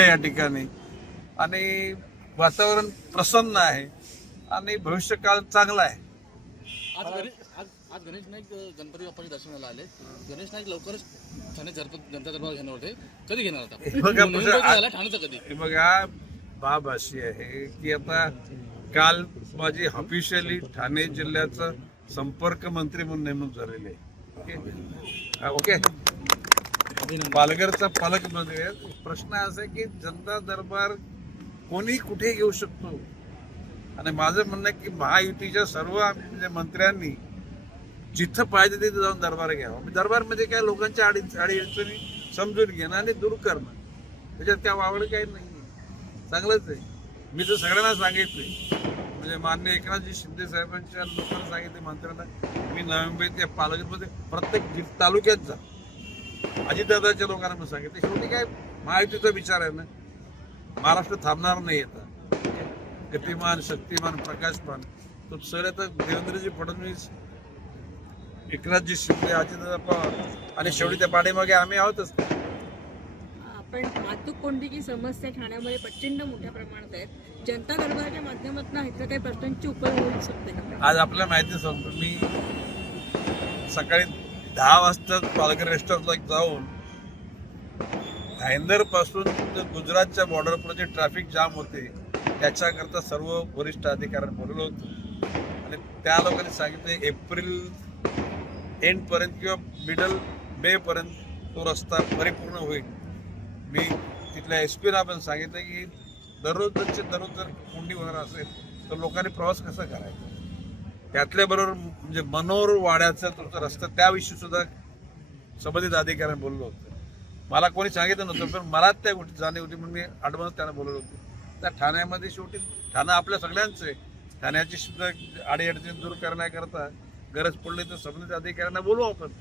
या ठिकाणी आणि वातावरण प्रसन्न आहे आणि भविष्यकाळ चांगला आहे. आज गणेश नाईक गणपती बाप्पाच्या दर्शनाला आले. गणेश नाईक लवकरच ठाणे जनता दरबार घेणार होते. कधी घेणार होता? ठाण्याचं कधी? बघा, बाब अशी आहे की आता काल माझी ऑफिशियली ठाणे जिल्ह्याचा संपर्क मंत्री म्हणून नेमणूक झालेली आहे. ओके, पालघरचा पालकमंत्री आहे. प्रश्न असा आहे की जनता दरबार कोणी कुठे घेऊ शकतो आणि माझं म्हणणं आहे की महायुतीच्या सर्व मंत्र्यांनी जिथं पाहिजे तिथे जाऊन दरबार घ्यावा. दरबार म्हणजे काय, लोकांच्या अडीअडचणी समजून घेणं आणि दूर करणं, त्याच्यात काय वावड काही नाही, चांगलंच आहे. मी तर सगळ्यांना सांगितले, म्हणजे माननीय एकनाथजी शिंदे साहेबांच्या लोकांना सांगितले, मंत्र्यांना, मी नवी मुंबईत पालघरमध्ये प्रत्येक तालुक्यात जा, अजितदादाच्या लोकांना पण सांगितलं. शेवटी काय महायुतीचा विचार आहे ना, महाराष्ट्र थांबणार नाही. येतात गतिमान, शक्तिमान, प्रकाशमान तो सर आता देवेंद्रजी फडणवीस, एकनाथजी शिंदे, अजितदादा पवार आणि शेवटी त्या पाठीमागे आम्ही आहोतच. पण वाहतूक कोंडीची समस्या ठाण्यामध्ये प्रचंड मोठ्या प्रमाणात आहे. जनता दरबाराच्या माध्यमातून ह्याच्या काही प्रश्नांची उपाय होऊ शकते का? आज आपल्या माहिती सांगतो, मी सकाळी 10 वाजता पालघर रेस्टॉरंटला जाऊन भाईंदर पासून गुजरातच्या बॉर्डरपर्यंत जे ट्रॅफिक जाम होते त्याच्याकरता सर्व वरिष्ठ अधिकाऱ्यांना बोलवलं होतं आणि त्या लोकांनी सांगितले एप्रिल एंड पर्यंत किंवा मिडल मे पर्यंत तो रस्ता परिपूर्ण होईल. मी तिथल्या SP-ना पण सांगितलं की दररोज जर कोंडी होणार असेल तर लोकांनी प्रवास कसा करायचा. त्यातल्या बरोबर म्हणजे मनोहर वाड्याचा तुमचा रस्ता, त्याविषयी सुद्धा संबंधित अधिकाऱ्यांनी बोललो होतं. मला कोणी सांगितलं नव्हतं, पण मला त्या गोष्टी जाणीव होती म्हणून मी ॲडव्हान्स त्यांना बोलवलं होतं. त्या ठाण्यामध्ये शेवटी ठाणं आपल्या सगळ्यांचं आहे. ठाण्याची सुद्धा अडीअडचणी दूर करण्याकरता गरज पडली तर संबंधित अधिकाऱ्यांना बोलवू आपण.